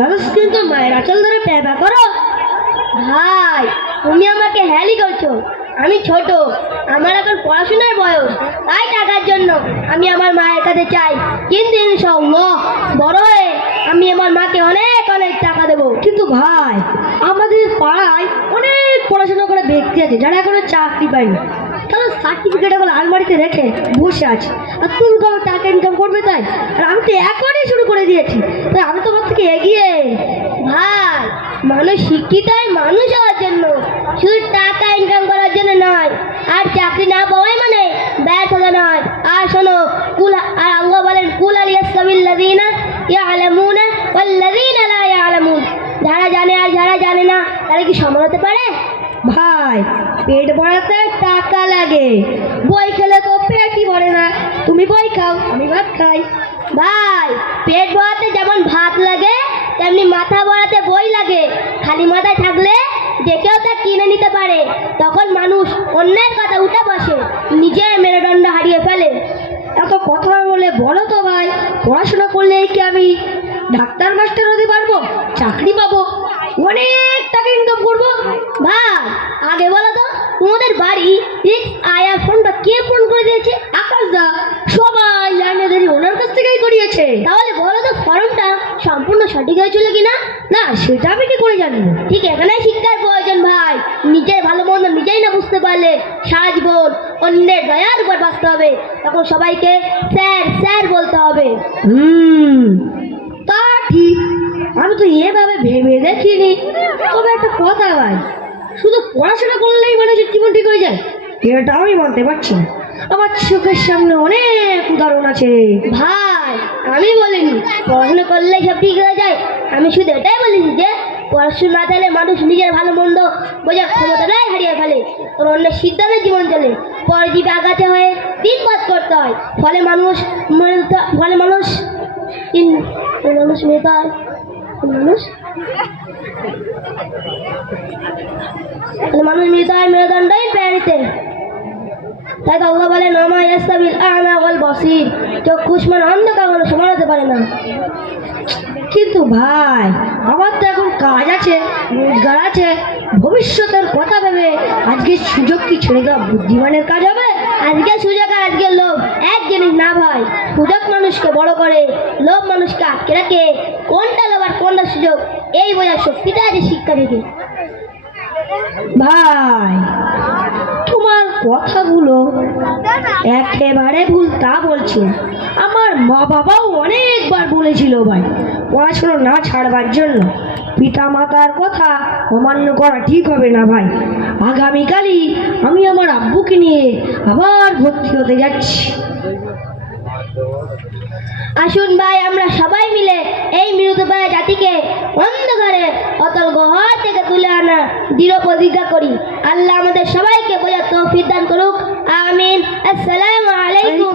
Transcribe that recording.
মানুষ কিন্তু মায়ের আঁচল ধরে প্যাপা করো। ভাই তুমি আমাকে হেলি করছো, আমি ছোট, আমার এখন পড়াশোনার বয়স, তাই টাকার জন্য আমি আমার মায়ের কাছে চাই। কিন্তু ইনশাআল্লাহ বড় হয়ে আমি আমার মাকে অনেক অনেক টাকা দেবো। কিন্তু ভাই আমাদের পাড়ায় অনেক পড়াশোনা করে ব্যক্তি আছে যারা এখনো চাকরি পায়নি, তারা সার্টিফিকেট এখন আলমারিতে রেখে বসে আছে, আর তুমি তো আমার টাকা ইনকাম করবে তাই। আর আমি তো এখনই শুরু করে দিয়েছি, তাই আমি তোমার থেকে এগিয়ে। ভাই মানুষ শিক্ষিত হয় মানুষ হওয়ার জন্য, শুধু টাকা ইনকাম করার জন্য নয়। আর চাকরি না পাওয়াই মানে ব্যর্থতা নয়। আর শোনো, আর আল্লাহ বলেন কুল আলিয়াসকাবিল্লাযীনা ইয়ালামুনা ওয়াল্লাযীনা লা ইয়ালামুন, যারা জানে আর যারা জানে না তারা কি সমান হতে পারে? ভাই পেট ভরাতে টাকা লাগে, বই খেলে তো পেটই ভরে না। তুমি বই খাও, আমি ভাত খাই। ভাই পেট ভরাতে যেমন ভাত লাগে তেমনি মাথা ভরাতে বই লাগে। খালি মাথায় থাকলে যে কেউ তা কিনে নিতে পারে, তখন মানুষ অন্যের কথা উঠে বসে, নিজের মেরুদণ্ড হারিয়ে ফেলে। এত কথা বলে বলো তো ভাই, পড়াশোনা করলেই কি আমি ডাক্তার মাস্টার হতে পারবো, চাকরি পাবো, অনেক টাকা ইনকাম করবো? ভাই আগে বলো তো, তোমাদের বাড়ি আয়া ফোনটা কে ফোন করে দিয়েছে? আকাশ দা, সবাই লাইনে দাঁড়িয়ে ওনার কাছ থেকেই করিয়েছে। তাহলে বলো তো ফর্মটা সম্পূর্ণ সঠিক হয়েছিল কিনা? না সেটা আমি কি করে জানবো? ঠিক এখানে শিক্ষার প্রয়োজন ভাই। নিজের ভালো মন্দ নিজেই না বুঝতে পারলে সারা জীবন অন্যের দয়ার উপর বাঁচতে হবে। তখন সবাইকে স্যার স্যার বলতে হবে। তা ঠিক, আমি তো এভাবে ভেবে দেখিনি। তবে একটা কথা ভাই, শুধু পড়াশোনা করলেই মানুষের জীবন ঠিক হয়ে যায় এটা আমি মানতে পারছি না। আমার চোখের সামনে অনেক উদাহরণ আছে। ভাই আমি বলিনি পড়াশোনা করলে সব ঠিক হয়ে যায়, আমি শুধু এটাই বলেছি যে পড়াশোনা না থাকলে মানুষ নিজের ভালো মন্দ বোঝার ক্ষমতাটাই হারিয়ে ফেলে। ওর অন্যের সিদ্ধান্তে জীবন চলে, পরজীবী আগাতে হয়ে দিনপাত করতে হয়। ফলে মানুষ মানুষ মেধায় মেরুদণ্ডই প্রাণীতে। তাই তো আল্লাহ বলেন ওমা ইয়াস্তাবিল আ'মা ওয়াল বাসীর, চক্ষুষ্মান অন্ধ কখনো সমান হতে পারে না। কিন্তু ভাই আমার তো এখন কাজ আছে, রোজগার আছে, ভবিষ্যতের কথা ভেবে আজকের সুযোগ কি ছেড়ে দেওয়া বুদ্ধিমানের কাজ হবে? আজকের সুযোগ আর আজকের লোভ এক জিনিস না ভাই। সুযোগ মানুষকে বড় করে, লোভ মানুষকে আটকে রাখে। কোনটা লোভ আর কোনটা সুযোগ এই বোঝার শক্তিটা আছে শিক্ষা থেকে। ভাই তোমার কথাগুলো একেবারে ভুল তা বলছি না। আমার মা বাবাও অনেকবার বলেছিল ভাই পড়াশোনা না ছাড়বার জন্য। পিতা মাতার কথা অমান্য করা ঠিক হবে না ভাই। আগামীকালই আমি আমার আব্বুকে নিয়ে আবার ভর্তি হতে যাচ্ছি। আসুন ভাই আমরা সবাই মিলে এই মৃতপ্রায় জাতিকে অন্ধকারে অতল গহ্বর থেকে তুলে আনা দৃঢ় প্রতিজ্ঞা করি। আল্লাহ আমাদের সবাইকে বোঝার তৌফিক দান করুক, আমিন। আসসালামু আলাইকুম।